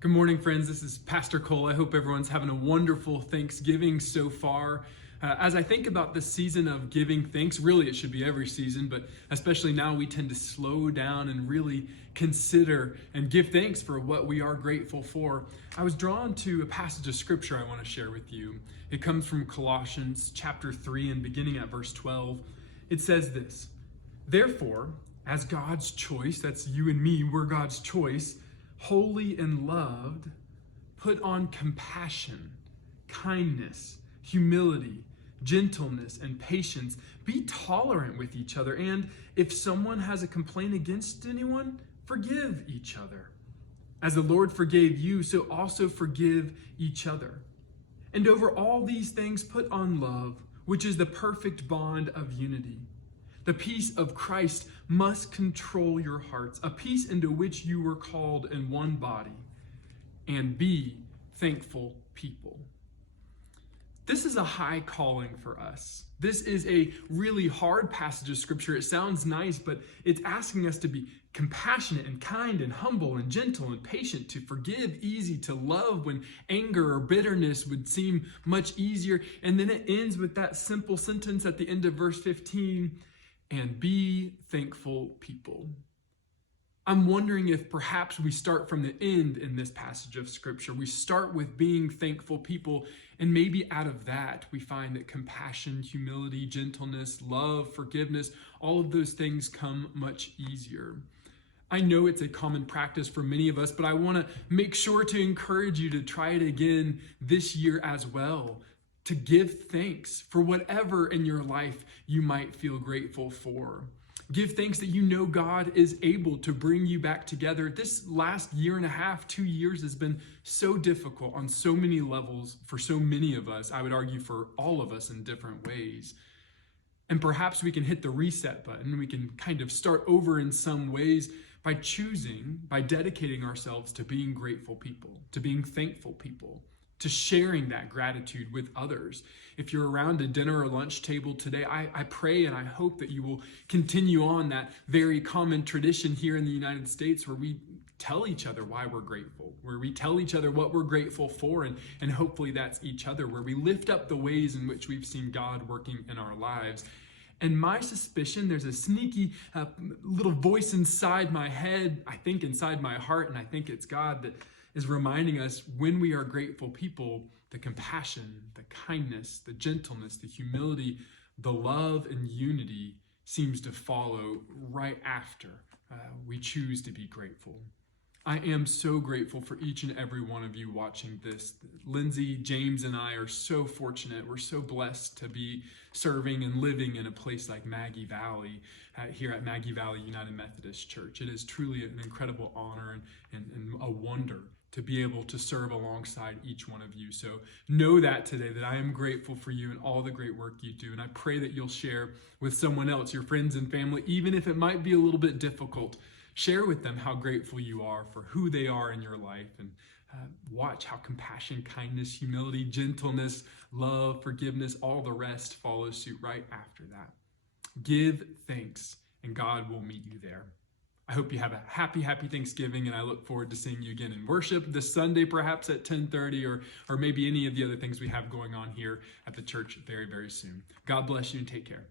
Good morning, friends. This is Pastor Cole. I hope everyone's having a wonderful Thanksgiving so far. As I think about the season of giving thanks, really it should be every season, but especially now we tend to slow down and really consider and give thanks for what we are grateful for. I was drawn to a passage of scripture I want to share with you. It comes from Colossians chapter 3 and beginning at verse 12. It says this, "Therefore, as God's choice," that's you and me, we're God's choice, "holy and loved, put on compassion, kindness, humility, gentleness, and patience. Be tolerant with each other, and if someone has a complaint against anyone, forgive each other. As the Lord forgave you, so also forgive each other. And over all these things put on love, which is the perfect bond of unity. The peace of Christ must control your hearts, a peace into which you were called in one body, and be thankful people." This is a high calling for us. This is a really hard passage of scripture. It sounds nice, but it's asking us to be compassionate and kind and humble and gentle and patient, to forgive easy, to love when anger or bitterness would seem much easier. And then it ends with that simple sentence at the end of verse 15, "and be thankful people." I'm wondering if perhaps we start from the end in this passage of scripture. We start with being thankful people, and maybe out of that we find that compassion, humility, gentleness, love, forgiveness, all of those things come much easier. I know it's a common practice for many of us, but I want to make sure to encourage you to try it again this year as well, to give thanks for whatever in your life you might feel grateful for. Give thanks that you know God is able to bring you back together. This last year and a half, 2 years has been so difficult on so many levels for so many of us. I would argue for all of us in different ways. And perhaps we can hit the reset button. We can kind of start over in some ways by dedicating ourselves to being grateful people, to being thankful people, to sharing that gratitude with others. If you're around a dinner or lunch table today, I pray and I hope that you will continue on that very common tradition here in the United States where we tell each other why we're grateful, where we tell each other what we're grateful for, and hopefully that's each other, where we lift up the ways in which we've seen God working in our lives. And my suspicion, there's a sneaky little voice inside my head, I think inside my heart, and I think it's God, that is reminding us when we are grateful people, the compassion, the kindness, the gentleness, the humility, the love and unity seems to follow right after we choose to be grateful. I am so grateful for each and every one of you watching this. Lindsay, James, and I are so fortunate. We're so blessed to be serving and living in a place like Maggie Valley, here at Maggie Valley United Methodist Church. It is truly an incredible honor and a wonder to be able to serve alongside each one of you. So know that today, that I am grateful for you and all the great work you do. And I pray that you'll share with someone else, your friends and family, even if it might be a little bit difficult. Share with them how grateful you are for who they are in your life, and watch how compassion, kindness, humility, gentleness, love, forgiveness, all the rest follow suit right after that. Give thanks, and God will meet you there. I hope you have a happy Thanksgiving, and I look forward to seeing you again in worship this Sunday, perhaps at 10:30, or maybe any of the other things we have going on here at the church very, very soon. God bless you and take care.